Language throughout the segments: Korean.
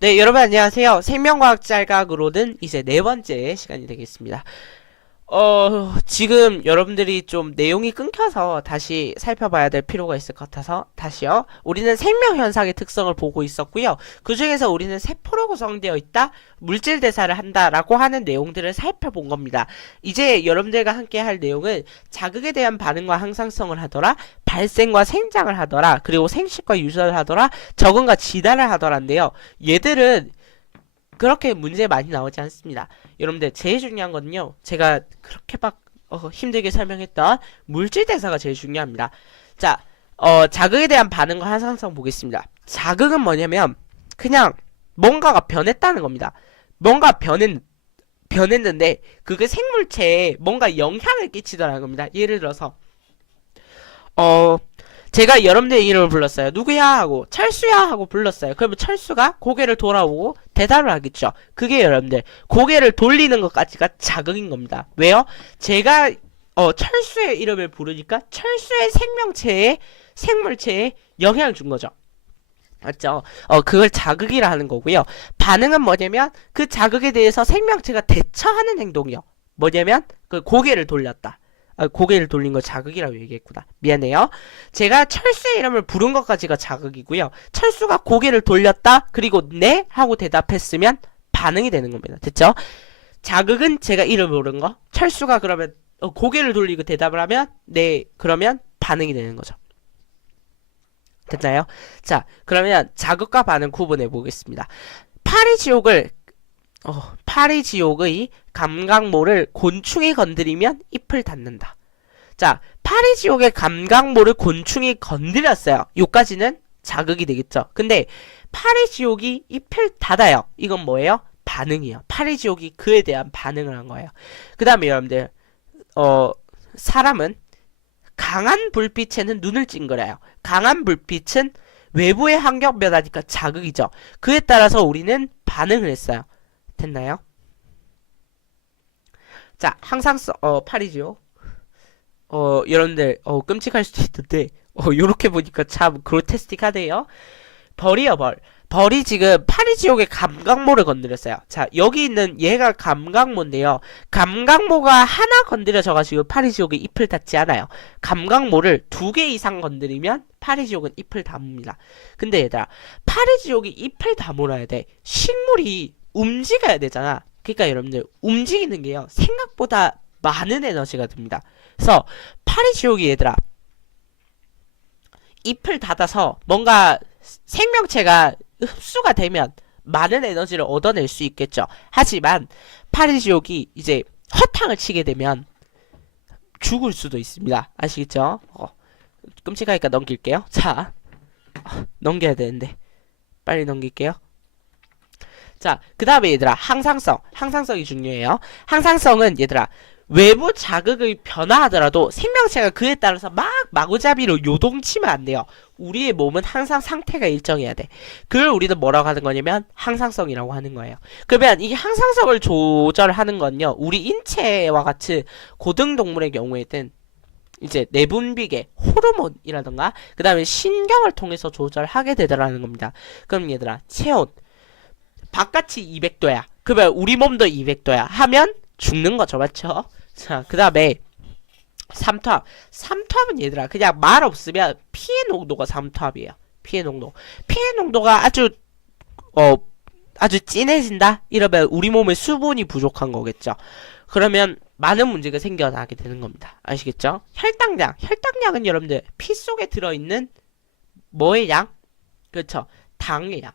네, 여러분 안녕하세요. 생명과학 짤각으로는 이제 네 번째 시간이 되겠습니다. 지금 여러분들이 좀 내용이 끊겨서 다시 살펴봐야 될 필요가 있을 것 같아서 다시요. 우리는 생명 현상의 특성을 보고 있었고요. 그 중에서 우리는 세포로 구성되어 있다, 물질 대사를 한다라고 하는 내용들을 살펴본 겁니다. 이제 여러분들과 함께 할 내용은 자극에 대한 반응과 항상성을 하더라, 발생과 생장을 하더라, 그리고 생식과 유전을 하더라, 적응과 진화를 하더라인데요. 얘들은 그렇게 문제 많이 나오지 않습니다. 여러분들 제일 중요한 거는요. 제가 그렇게 막 힘들게 설명했던 물질 대사가 제일 중요합니다. 자, 자극에 대한 반응과 항상성 보겠습니다. 자극은 뭐냐면 그냥 뭔가가 변했다는 겁니다. 뭔가 변했는데 그게 생물체에 뭔가 영향을 끼치더라는 겁니다. 예를 들어서 어 제가 여러분들의 이름을 불렀어요. 누구야? 하고 철수야? 하고 불렀어요. 그러면 철수가 고개를 돌아보고 대답을 하겠죠. 그게 여러분들 고개를 돌리는 것까지가 자극인 겁니다. 왜요? 제가 철수의 이름을 부르니까 철수의 생물체에 영향을 준 거죠. 맞죠? 그걸 자극이라 하는 거고요. 반응은 뭐냐면 그 자극에 대해서 생명체가 대처하는 행동이요. 뭐냐면 그 고개를 돌렸다. 고개를 돌린 거 자극이라고 얘기했구나. 미안해요. 제가 철수의 이름을 부른 것까지가 자극이고요. 철수가 고개를 돌렸다. 그리고 네 하고 대답했으면 반응이 되는 겁니다. 됐죠? 자극은 제가 이름을 부른 거. 철수가 그러면 고개를 돌리고 대답을 하면 네 그러면 반응이 되는 거죠. 됐나요? 자, 그러면 자극과 반응 구분해 보겠습니다. 파리지옥의 감각모를 곤충이 건드리면 잎을 닫는다. 자, 파리지옥의 감각모를 곤충이 건드렸어요. 요까지는 자극이 되겠죠. 근데 파리지옥이 잎을 닫아요. 이건 뭐예요? 반응이에요. 파리지옥이 그에 대한 반응을 한 거예요. 그 다음에 여러분들 사람은 강한 불빛에는 눈을 찡그려요. 강한 불빛은 외부의 환경 변화니까 자극이죠. 그에 따라서 우리는 반응을 했어요. 됐나요? 자, 항상성, 팔이죠. 여러분들, 끔찍할 수도 있는데, 요렇게 보니까 참 그로테스틱하네요. 벌이요, 벌. 벌이 지금 파리지옥의 감각모를 건드렸어요. 자, 여기 있는 얘가 감각모인데요. 감각모가 하나 건드려져가지고 파리지옥의 잎을 닫지 않아요. 감각모를 2개 이상 건드리면 파리지옥은 잎을 다뭅니다. 근데 얘들아, 파리지옥이 잎을 다물어야 돼. 식물이 움직여야 되잖아. 그러니까 여러분들, 움직이는 게요. 생각보다 많은 에너지가 듭니다. 그래서 파리지옥이 얘들아, 잎을 닫아서 뭔가 생명체가 흡수가 되면 많은 에너지를 얻어낼 수 있겠죠. 하지만 파리지옥이 이제 허탕을 치게 되면 죽을 수도 있습니다. 아시겠죠? 끔찍하니까 넘길게요. 자, 넘겨야 되는데 빨리 넘길게요. 자, 그 다음에 얘들아, 항상성이 중요해요. 항상성은 얘들아, 외부 자극을 변화하더라도 생명체가 그에 따라서 막 마구잡이로 요동치면 안 돼요. 우리의 몸은 항상 상태가 일정해야 돼. 그걸 우리는 뭐라고 하는 거냐면 항상성이라고 하는 거예요. 그러면 이 항상성을 조절하는 건요, 우리 인체와 같이 고등동물의 경우에는 이제 내분비계, 호르몬이라던가 그 다음에 신경을 통해서 조절하게 되더라는 겁니다. 그럼 얘들아, 체온 바깥이 200도야. 그러면 우리 몸도 200도야. 하면 죽는 거죠. 맞죠? 자, 그 다음에 삼투압. 삼투압은 얘들아, 그냥 말 없으면 피해 농도가 삼투압이에요. 피해 농도. 피해 농도가 아주 진해진다? 이러면 우리 몸에 수분이 부족한 거겠죠. 그러면 많은 문제가 생겨나게 되는 겁니다. 아시겠죠? 혈당량. 혈당량은 여러분들 피 속에 들어있는 뭐의 양? 그렇죠. 당의 양.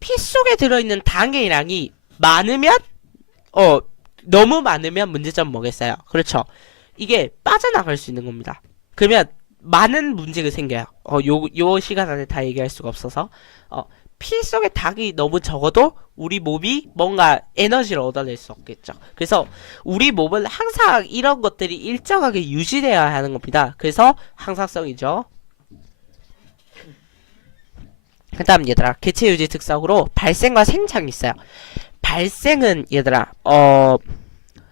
피 속에 들어있는 당의 양이 많으면 너무 많으면 문제점 뭐겠어요? 그렇죠. 이게 빠져나갈 수 있는 겁니다. 그러면 많은 문제가 생겨요. 요 시간 안에 다 얘기할 수가 없어서 피 속에 당이 너무 적어도 우리 몸이 뭔가 에너지를 얻어낼 수 없겠죠. 그래서 우리 몸은 항상 이런 것들이 일정하게 유지되어야 하는 겁니다. 그래서 항상성이죠. 그 다음 얘들아, 개체 유지 특성으로 발생과 생장이 있어요. 발생은 얘들아,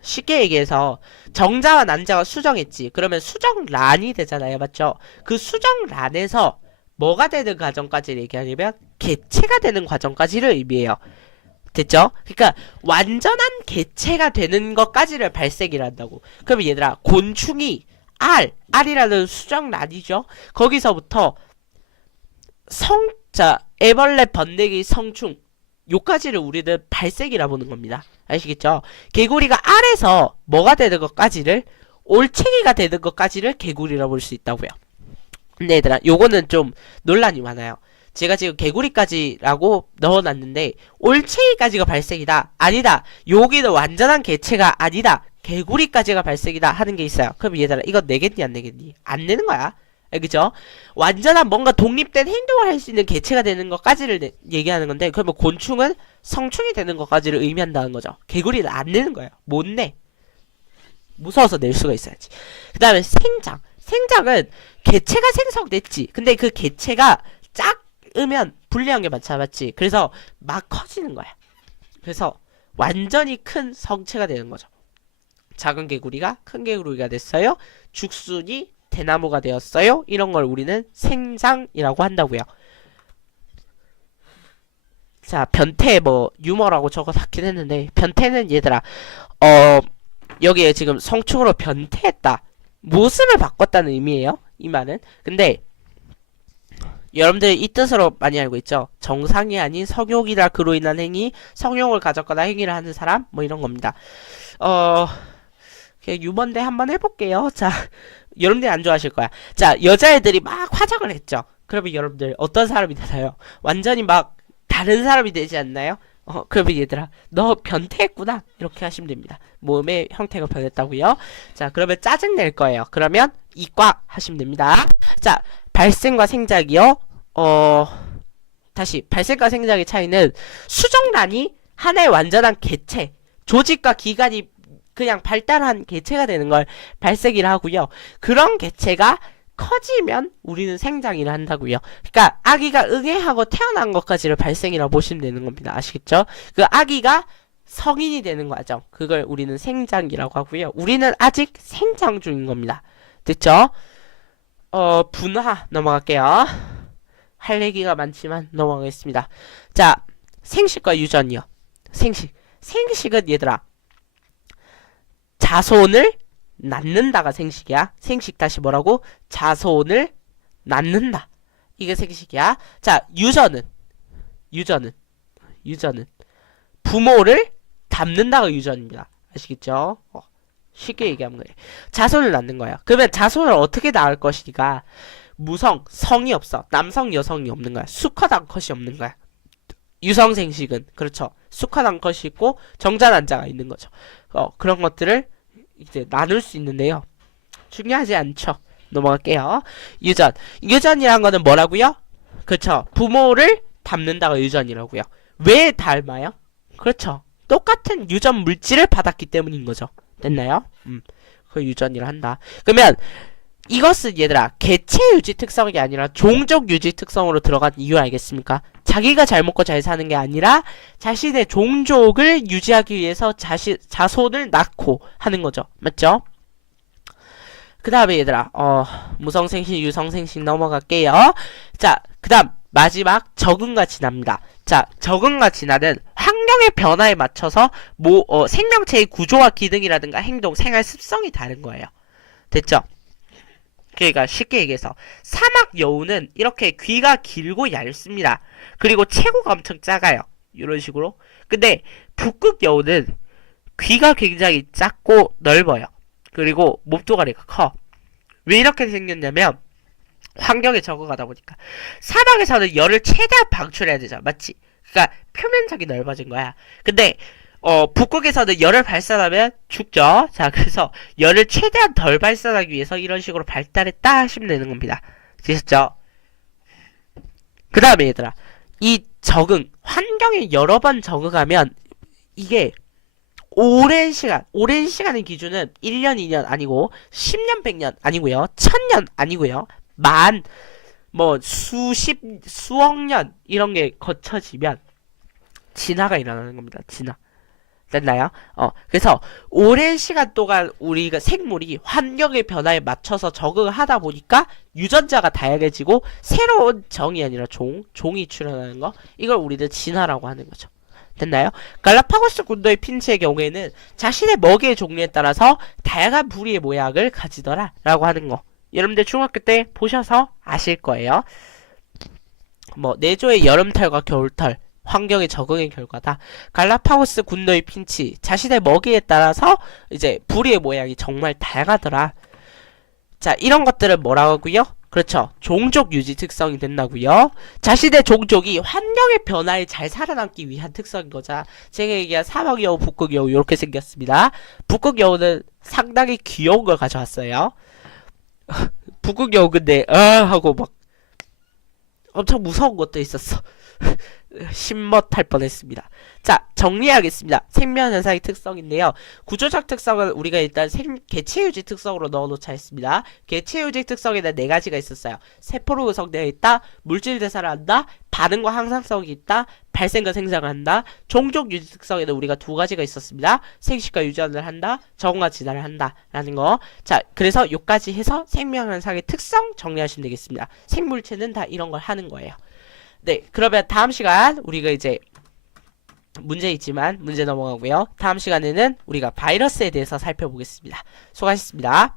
쉽게 얘기해서 정자와 난자가 수정했지. 그러면 수정란이 되잖아요. 맞죠? 그 수정란에서 뭐가 되는 과정까지를 얘기하냐면 개체가 되는 과정까지를 의미해요. 됐죠? 그러니까 완전한 개체가 되는 것까지를 발색이라 한다고. 그러면 얘들아, 곤충이 R이라는 수정란이죠. 거기서부터 애벌레, 번데기, 성충 요까지를 우리는 발색이라 보는 겁니다. 아시겠죠? 개구리가 R에서 뭐가 되는 것까지를, 올챙이가 되는 것까지를 개구리라 볼 수 있다고요. 근데 얘들아, 요거는 좀 논란이 많아요. 제가 지금 개구리까지라고 넣어놨는데 올챙이까지가 발색이다, 아니다, 여기는 완전한 개체가 아니다, 개구리까지가 발색이다 하는 게 있어요. 그럼 얘들아, 이거 내겠니 안 내겠니? 안 내는 거야. 그죠? 완전한 뭔가 독립된 행동을 할 수 있는 개체가 되는 것까지를 얘기하는 건데, 그러면 곤충은 성충이 되는 것까지를 의미한다는 거죠. 개구리는 안 내는 거예요. 못 내. 무서워서 낼 수가 있어야지. 그 다음에 생장은 개체가 생성됐지. 근데 그 개체가 작으면 불리한 게 많잖아, 맞지? 그래서 막 커지는 거야. 그래서 완전히 큰 성체가 되는 거죠. 작은 개구리가 큰 개구리가 됐어요. 죽순이 대나무가 되었어요. 이런 걸 우리는 생장이라고 한다고요. 자, 변태 뭐 유머라고 적어놨긴 했는데, 변태는 얘들아, 여기에 지금 성충으로 변태했다, 모습을 바꿨다는 의미예요, 이 말은. 근데 여러분들 이 뜻으로 많이 알고 있죠? 정상이 아닌 성욕이나 그로 인한 행위, 성욕을 가졌거나 행위를 하는 사람, 뭐 이런 겁니다. 그냥 유머인데 한번 해볼게요. 자, 여러분들이 안 좋아하실 거야. 자, 여자애들이 막 화장을 했죠. 그러면 여러분들 어떤 사람이 되나요? 완전히 막 다른 사람이 되지 않나요? 그러면 얘들아, 너 변태했구나, 이렇게 하시면 됩니다. 몸의 형태가 변했다고요. 자, 그러면 짜증 낼 거예요. 그러면 이과 하시면 됩니다. 자, 발생과 생작이요. 다시 발생과 생작의 차이는, 수정란이 하나의 완전한 개체, 조직과 기관이 그냥 발달한 개체가 되는 걸 발색이라 하고요. 그런 개체가 커지면 우리는 생장이라 한다고요. 그러니까 아기가 응애하고 태어난 것까지를 발생이라 보시면 되는 겁니다. 아시겠죠? 그 아기가 성인이 되는 과정, 그걸 우리는 생장이라고 하고요. 우리는 아직 생장 중인 겁니다. 됐죠? 분화 넘어갈게요. 할 얘기가 많지만 넘어가겠습니다. 자, 생식과 유전이요. 생식은 얘들아, 자손을 낳는다가 생식이야. 생식 다시 뭐라고? 자손을 낳는다. 이게 생식이야. 자, 유전은 부모를 닮는다가 유전입니다. 아시겠죠? 쉽게 얘기하면 그래. 자손을 낳는 거야. 그러면 자손을 어떻게 낳을 것이니까, 성이 없어. 남성, 여성이 없는 거야. 수컷, 암컷이 없는 거야. 유성생식은 그렇죠. 수컷, 암컷이 있고 정자, 난자가 있는 거죠. 그런 것들을 이제 나눌 수 있는데요. 중요하지 않죠. 넘어갈게요. 유전이란 거는 뭐라고요? 그렇죠. 부모를 닮는다가 유전이라고요. 왜 닮아요? 그렇죠. 똑같은 유전 물질을 받았기 때문인 거죠. 됐나요? 그 유전이라 한다. 그러면 이것은 얘들아, 개체 유지 특성이 아니라 종족 유지 특성으로 들어간 이유 알겠습니까? 자기가 잘 먹고 잘 사는 게 아니라 자신의 종족을 유지하기 위해서 자손을 낳고 하는 거죠. 맞죠? 그 다음에 얘들아, 무성생식, 유성생식 넘어갈게요. 자, 그 다음 마지막 적응과 진화입니다. 자, 적응과 진화는 환경의 변화에 맞춰서 생명체의 구조와 기능이라든가 행동, 생활 습성이 다른 거예요. 됐죠? 그러니까 쉽게 얘기해서 사막 여우는 이렇게 귀가 길고 얇습니다. 그리고 체구가 엄청 작아요. 이런 식으로. 근데 북극 여우는 귀가 굉장히 작고 넓어요. 그리고 몸뚱아리가 커. 왜 이렇게 생겼냐면 환경에 적응하다 보니까. 사막에서는 열을 최대한 방출해야 되잖아, 맞지? 그러니까 표면적이 넓어진 거야. 근데 북극에서는 열을 발산하면 죽죠. 자, 그래서 열을 최대한 덜 발산하기 위해서 이런 식으로 발달했다 하시면 되는 겁니다. 되셨죠? 그 다음에 얘들아, 이 환경에 여러 번 적응하면 이게 오랜 시간의 기준은 1년, 2년 아니고 10년, 100년 아니고요. 1000년 아니고요. 수억 년 이런 게 거쳐지면 진화가 일어나는 겁니다. 됐나요? 그래서 오랜 시간 동안 우리가 생물이 환경의 변화에 맞춰서 적응을 하다 보니까 유전자가 다양해지고 새로운 정이 아니라 종이 출현하는 거, 이걸 우리는 진화라고 하는 거죠. 됐나요? 갈라파고스 군도의 핀치의 경우에는 자신의 먹이의 종류에 따라서 다양한 부리의 모양을 가지더라 라고 하는 거, 여러분들 중학교 때 보셔서 아실 거예요. 뭐 내조의 여름털과 겨울털 환경의 적응의 결과다. 갈라파고스 군도의 핀치 자신의 먹이에 따라서 이제 부리의 모양이 정말 다양하더라. 자, 이런 것들은 뭐라고 하고요? 그렇죠. 종족 유지 특성이 된다고요. 자신의 종족이 환경의 변화에 잘 살아남기 위한 특성인 거죠. 제가 얘기한 사막여우, 북극여우 이렇게 생겼습니다. 북극여우는 상당히 귀여운 걸 가져왔어요. 북극여우 근데 하고 막 엄청 무서운 것도 있었어. 신멋할 뻔했습니다. 자, 정리하겠습니다. 생명현상의 특성인데요. 구조적 특성은 우리가 일단 개체유지 특성으로 넣어놓자 했습니다. 개체유지 특성에는 네 가지가 있었어요. 세포로 구성되어 있다, 물질 대사를 한다, 반응과 항상성이 있다, 발생과 생성을 한다. 종족 유지 특성에는 우리가 두 가지가 있었습니다. 생식과 유전을 한다, 적응과 진화를 한다 라는 거. 자, 그래서 요까지 해서 생명현상의 특성 정리하시면 되겠습니다. 생물체는 다 이런 걸 하는 거예요. 네, 그러면 다음 시간 우리가 이제 문제 있지만 문제 넘어가고요. 다음 시간에는 우리가 바이러스에 대해서 살펴보겠습니다. 수고하셨습니다.